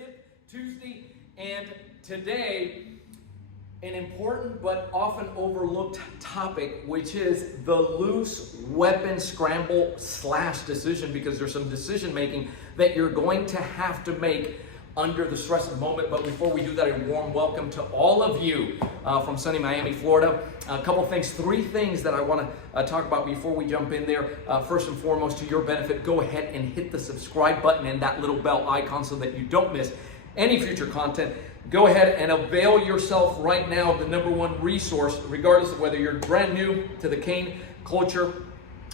Tip Tuesday, and today an important but often overlooked topic, which is the loose weapon scramble / decision, because there's some decision making that you're going to have to make under the stress of the moment. But before we do that, a warm welcome to all of you from sunny Miami, Florida. A couple things, 3 things that I want to talk about before we jump in there. First and foremost, to your benefit, go ahead and hit the subscribe button and that little bell icon so that you don't miss any future content. Go ahead and avail yourself right now of the #1 resource, regardless of whether you're brand new to the cane culture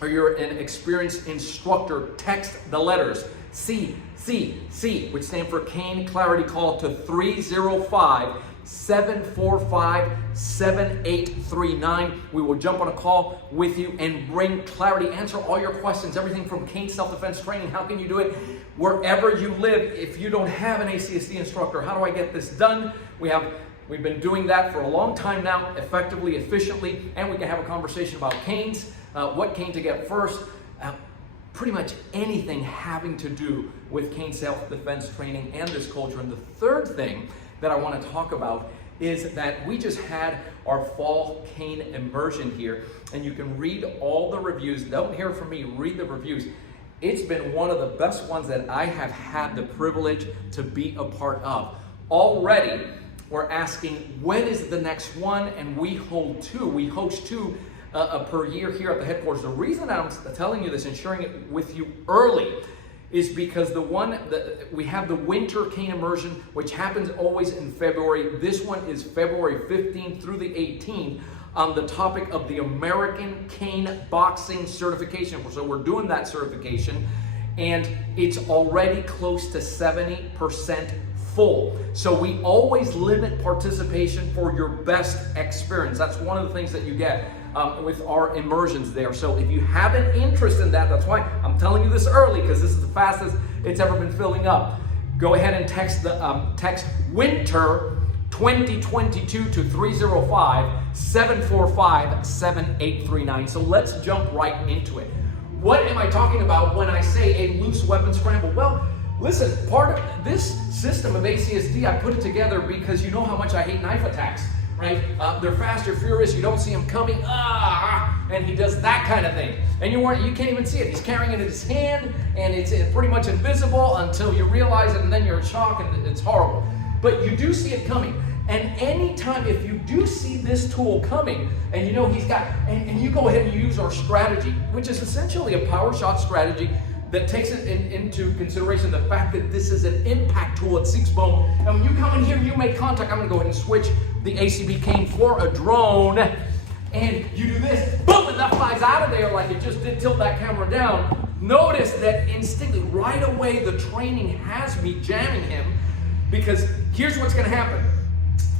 or you're an experienced instructor. Text the letters CCC, which stand for Cane Clarity Call, to 305-745-7839. We will jump on a call with you and bring clarity, answer all your questions, everything from cane self-defense training. How can you do it wherever you live? If you don't have an ACSD instructor, how do I get this done? We've been doing that for a long time now, effectively, efficiently, and we can have a conversation about canes, what cane to get first, pretty much anything having to do with cane self-defense training and this culture. And the third thing that I want to talk about is that we just had our fall cane immersion here, and you can read all the reviews. Don't hear from me, read the reviews. It's been one of the best ones that I have had the privilege to be a part of. Already, we're asking, when is the next one? And we host two per year here at the headquarters. The reason I'm telling you this and sharing it with you early is because we have the winter cane immersion, which happens always in February. This one is February 15th through the 18th on the topic of the American Cane Boxing Certification. So we're doing that certification, and it's already close to 70% full. So we always limit participation for your best experience. That's one of the things that you get with our immersions there. So if you have an interest in that, that's why I'm telling you this early, because this is the fastest it's ever been filling up. Go ahead and text winter 2022 to 305-745-7839. So let's jump right into it. What am I talking about when I say a loose weapon scramble? Well, listen, part of this system of ACSD, I put it together because you know how much I hate knife attacks, right? They're fast, you're furious, you don't see him coming, and he does that kind of thing. And you can't even see it. He's carrying it in his hand, and it's pretty much invisible until you realize it, and then you're in shock, and it's horrible. But you do see it coming. And anytime, if you do see this tool coming, and you know he's got, and you go ahead and use our strategy, which is essentially a power shot strategy that takes it into consideration the fact that this is an impact tool at 6 bone. And when you come in here, you make contact. I'm gonna go ahead and switch the ACB cane for a drone, and you do this, boom, and that flies out of there like it just did. Tilt that camera down. Notice that instinctively, right away, the training has me jamming him, because here's what's gonna happen.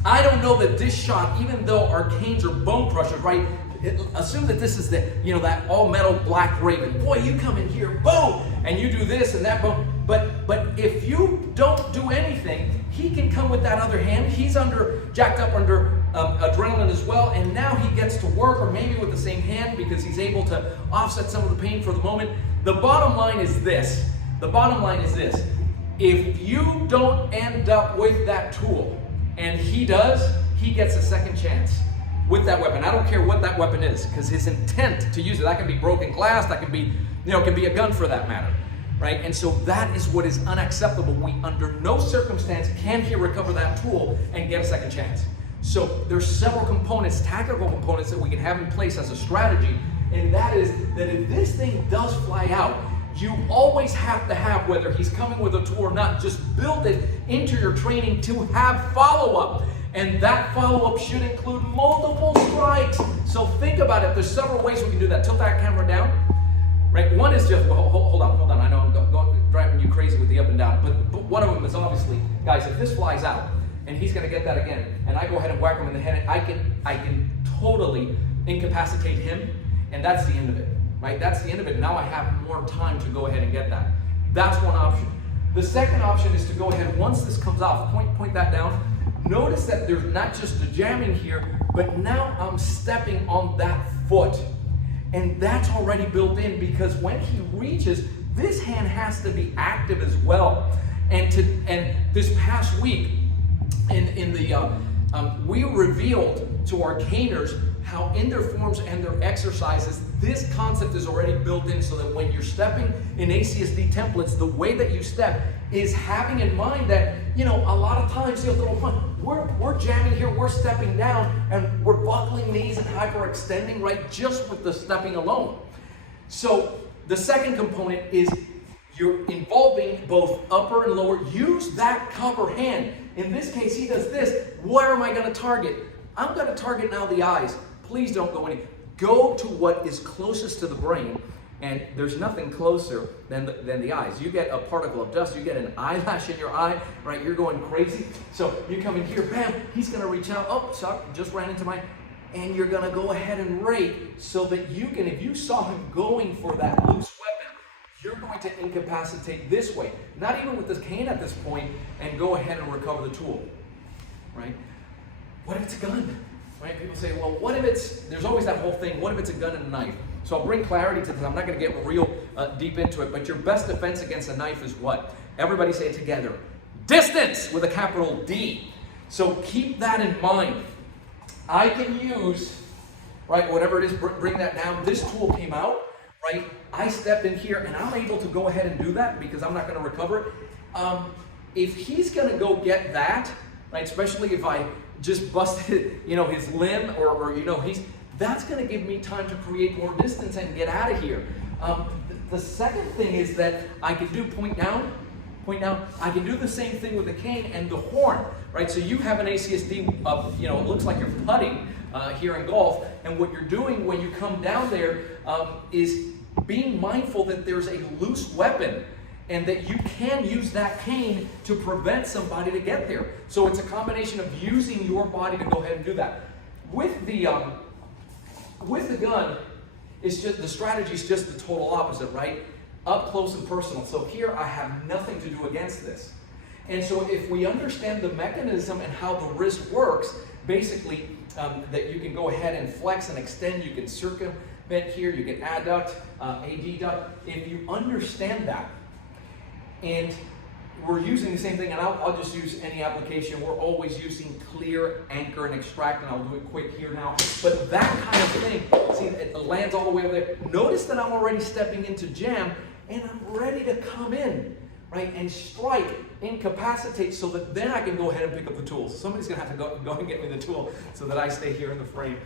I don't know that this shot, even though our canes are bone crushers, right? Assume that this is that all metal black raven. Boy, you come in here, boom, and you do this and that, boom. But if you don't do anything, he can come with that other hand. He's jacked up under adrenaline as well, and now he gets to work, or maybe with the same hand, because he's able to offset some of the pain for the moment. The bottom line is this. If you don't end up with that tool, and he does, he gets a second chance with that weapon. I don't care what that weapon is, because his intent to use it, that can be broken glass, that can be, it can be a gun for that matter, right? And so that is what is unacceptable. We, under no circumstance, can he recover that tool and get a second chance. So there's several components, tactical components, that we can have in place as a strategy, and that is that if this thing does fly out, you always have to have, whether he's coming with a tool or not, just build it into your training to have follow-up. And that follow-up should include multiple strikes. So think about it. There's several ways we can do that. Tilt that camera down. Right? One is just, hold on. I know I'm driving you crazy with the up and down. But one of them is obviously, guys, if this flies out, and he's going to get that again, and I go ahead and whack him in the head, I can totally incapacitate him, and that's the end of it. Right? That's the end of it. Now I have more time to go ahead and get that. That's one option. The second option is to go ahead, once this comes off, point that down. Notice that there's not just the jamming here, but now I'm stepping on that foot. And that's already built in, because when he reaches, this hand has to be active as well. And this past week, we revealed to our caners how in their forms and their exercises, this concept is already built in, so that when you're stepping in ACSD templates, the way that you step is having in mind that, you know, a lot of times, you know, we're jamming here, we're stepping down, and we're buckling knees and hyperextending, right, just with the stepping alone. So the second component is you're involving both upper and lower. Use that upper hand. In this case, he does this. Where am I going to target? I'm going to target now the eyes. Please don't go any. Go to what is closest to the brain, and there's nothing closer than the eyes. You get a particle of dust, you get an eyelash in your eye, right? You're going crazy. So you come in here, bam, he's going to reach out. Oh, sorry, just ran into my, and you're going to go ahead and rake so that you can, if you saw him going for that loose weapon, you're going to incapacitate this way. Not even with this cane at this point, and go ahead and recover the tool, right? What if it's a gun? Right? People say, well, what if it's, there's always that whole thing, what if it's a gun and a knife? So I'll bring clarity to this. I'm not going to get real deep into it, but your best defense against a knife is what? Everybody say it together. Distance with a capital D. So keep that in mind. I can use, right, whatever it is, bring that down. This tool came out, right? I stepped in here and I'm able to go ahead and do that because I'm not going to recover it. If he's going to go get that, right, especially if I just busted, you know, his limb, or you know, that's going to give me time to create more distance and get out of here. The second thing is that I can do point down. I can do the same thing with the cane and the horn, right? So you have an ACSD of, you know, it looks like you're putting here in golf, and what you're doing when you come down there is being mindful that there's a loose weapon, and that you can use that cane to prevent somebody to get there. So it's a combination of using your body to go ahead and do that. With the gun, it's just the strategy is just the total opposite, right? Up close and personal. So here I have nothing to do against this. And so if we understand the mechanism and how the wrist works, basically that you can go ahead and flex and extend, you can circumvent here, you can adduct, adduct. If you understand that, and we're using the same thing, and I'll just use any application. We're always using clear, anchor, and extract, and I'll do it quick here now. But that kind of thing, see, it lands all the way over there. Notice that I'm already stepping into jam, and I'm ready to come in, right, and strike, incapacitate, so that then I can go ahead and pick up the tools. Somebody's going to have to go and get me the tool so that I stay here in the frame.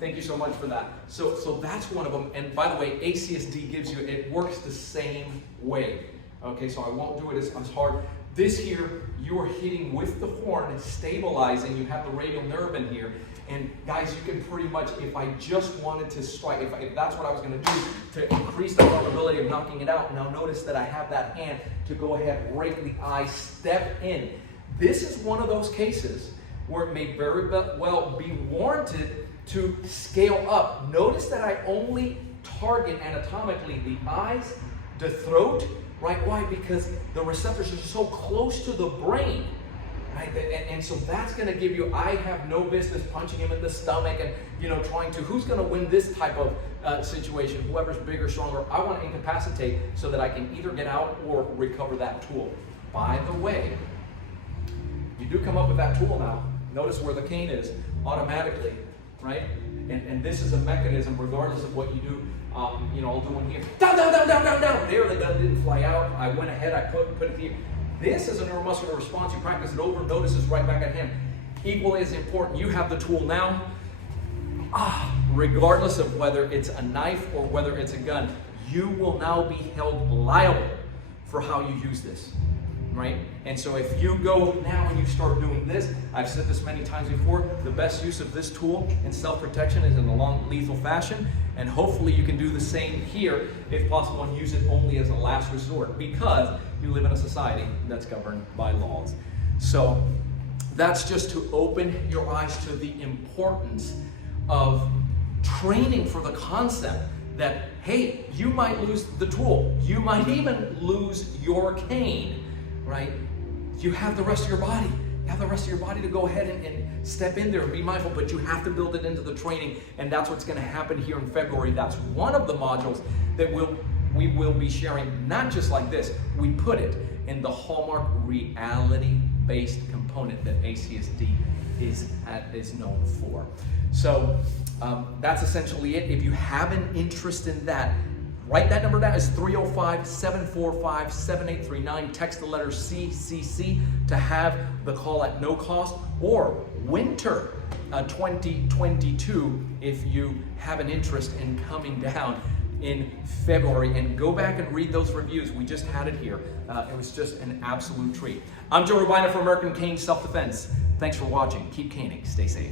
Thank you so much for that. So that's one of them. And by the way, ACSD gives you, it works the same way. Okay, so I won't do it as hard. This here, you are hitting with the horn and stabilizing. You have the radial nerve in here. And guys, you can pretty much, if I just wanted to strike, if that's what I was going to do to increase the probability of knocking it out, now notice that I have that hand to go ahead, rake the eye, step in. This is one of those cases where it may very well be warranted to scale up. Notice that I only target anatomically the eyes, the throat, right? Why? Because the receptors are so close to the brain, right? And so that's going to give you, I have no business punching him in the stomach and, you know, trying to, who's going to win this type of situation? Whoever's bigger, stronger. I want to incapacitate so that I can either get out or recover that tool. By the way, you do come up with that tool now. Notice where the cane is automatically, right? And this is a mechanism regardless of what you do. You know, I'll do one here. Down, down, down, down, down, down. There, the gun didn't fly out. I went ahead, I put it here. This is a neuromuscular response. You practice it over, notice it's right back at him. Equally as important, you have the tool now. Regardless of whether it's a knife or whether it's a gun, you will now be held liable for how you use this, right? And so if you go now and you start doing this, I've said this many times before, the best use of this tool in self-protection is in a long, lethal fashion. And hopefully you can do the same here, if possible, and use it only as a last resort, because you live in a society that's governed by laws. So that's just to open your eyes to the importance of training for the concept that, hey, you might lose the tool. You might even lose your cane, right? You have the rest of your body. You have the rest of your body to go ahead and step in there and be mindful, but you have to build it into the training, and that's what's going to happen here in February. That's one of the modules that we'll we will be sharing, not just like this, we put it in the hallmark reality-based component that ACSD is known for. So that's essentially it. If you have an interest in that, write that number down. It's 305-745-7839. Text the letter CCC to have the call at no cost, or winter 2022 if you have an interest in coming down in February. And go back and read those reviews. We just had it here. It was just an absolute treat. I'm Joe Robaina from American Cane Self-Defense. Thanks for watching. Keep caning. Stay safe.